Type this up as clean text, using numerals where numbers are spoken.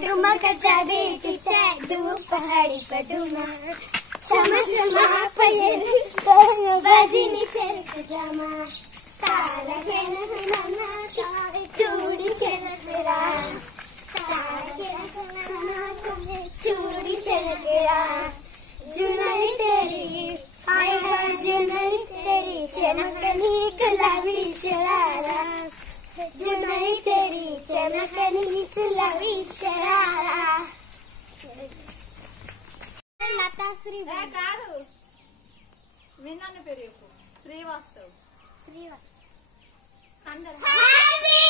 डुमक जाबे टीचे दू पहाड़ी पर डुमा समा समा पयली बजी नीचे जामा ताला के नना सारे चूड़ी से तेरा ताला के नना चूड़ी से तेरा जुनरी तेरी आई है जुनरी तेरी चमकनी गुलाबी शरारा जुनरी तेरी चमकनी गुलाबी शरारा लता श्री కాదు మీ నాన్న పేరు చెప్పు శ్రీవాస్తవ్ श्रीवास्तव అందరూ హ్యాపీ